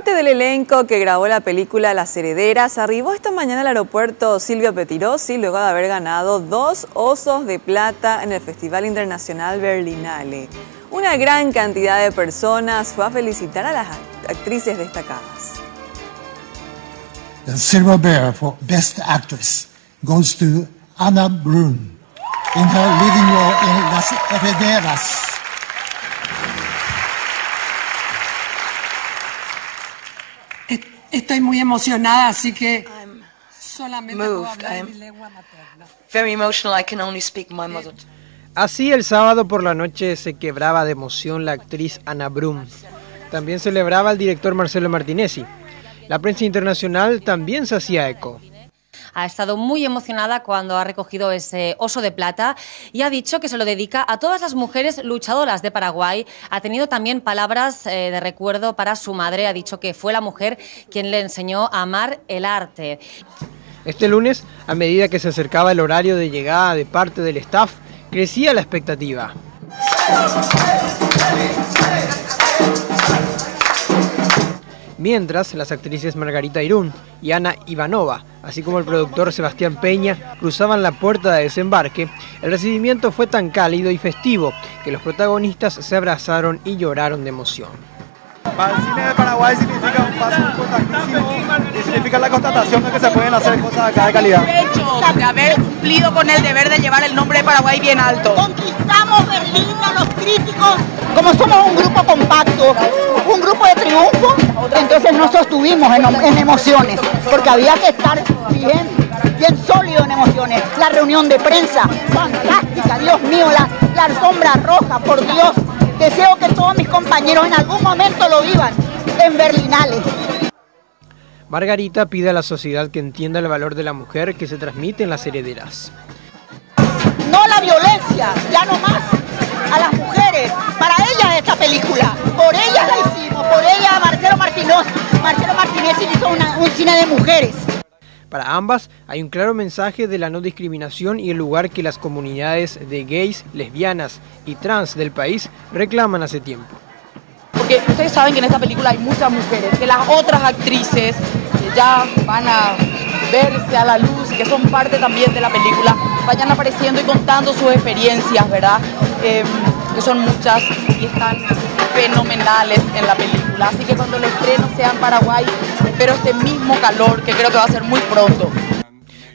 Parte del elenco que grabó la película Las Herederas arribó esta mañana al aeropuerto Silvio Pettirossi luego de haber ganado 2 Osos de Plata en el Festival Internacional Berlinale. Una gran cantidad de personas fue a felicitar a las actrices destacadas. The Silver Bear for Best Actress goes to Anna Brun in her leading role in Las Herederas. Estoy muy emocionada, así que solamente puedo hablar en mi lengua materna. Very emotional, I can only speak my mother. Así el sábado por la noche se quebraba de emoción la actriz Anna Brun. También celebraba el director Marcelo Martinezzi. La prensa internacional también se hacía eco. Ha estado muy emocionada cuando ha recogido ese Oso de Plata y ha dicho que se lo dedica a todas las mujeres luchadoras de Paraguay. Ha tenido también palabras de recuerdo para su madre. Ha dicho que fue la mujer quien le enseñó a amar el arte. Este lunes, a medida que se acercaba el horario de llegada de parte del staff, crecía la expectativa. Mientras, las actrices Margarita Irún y Ana Ivanova, así como el productor Sebastián Peña, cruzaban la puerta de desembarque, el recibimiento fue tan cálido y festivo que los protagonistas se abrazaron y lloraron de emoción. Para el cine de Paraguay significa un paso importantísimo y significa la constatación de que se pueden hacer cosas acá de calidad. El hecho de haber cumplido con el deber de llevar el nombre de Paraguay bien alto. Conquistamos Berlín a los críticos. Como somos un grupo compacto, un grupo de triunfo, entonces nos sostuvimos en emociones, porque había que estar bien sólido en emociones. La reunión de prensa, fantástica, Dios mío, la alfombra roja, por Dios. Deseo que todos mis compañeros en algún momento lo vivan en Berlinale. Margarita pide a la sociedad que entienda el valor de la mujer que se transmite en Las Herederas. No la violencia, ya no más a las mujeres. Para ellas esta película, por ellas la hicimos, por ella Marcelo Martinezzi hizo un cine de mujeres. Para ambas hay un claro mensaje de la no discriminación y el lugar que las comunidades de gays, lesbianas y trans del país reclaman hace tiempo. Porque ustedes saben que en esta película hay muchas mujeres, que las otras actrices que ya van a verse a la luz, que son parte también de la película, vayan apareciendo y contando sus experiencias, ¿verdad? Que son muchas y están fenomenales en la película. Así que cuando el estreno sea en Paraguay, espero este mismo calor que creo que va a ser muy pronto.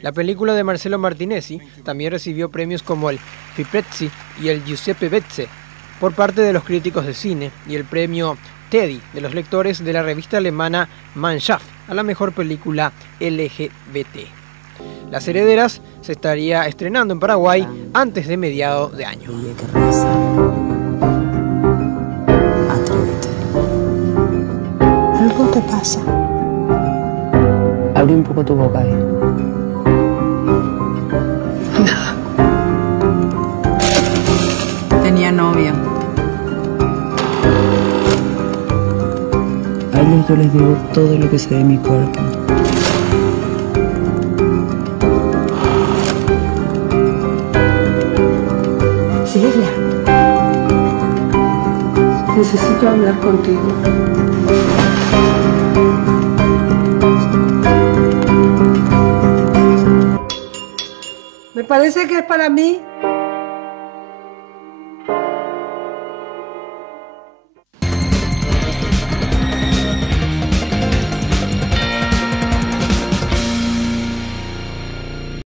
La película de Marcelo Martinezzi también recibió premios como el Fiprezzi y el Giuseppe Bezze por parte de los críticos de cine y el premio Teddy de los lectores de la revista alemana Mannschaft a la mejor película LGBT. Las Herederas se estaría estrenando en Paraguay antes de mediados de año. Atrévete. Algo te pasa. Abrí un poco tu boca ahí. Nada. Tenía novia. A ellos yo les digo todo lo que sé de mi cuerpo. Celia, necesito hablar contigo. Me parece que es para mí.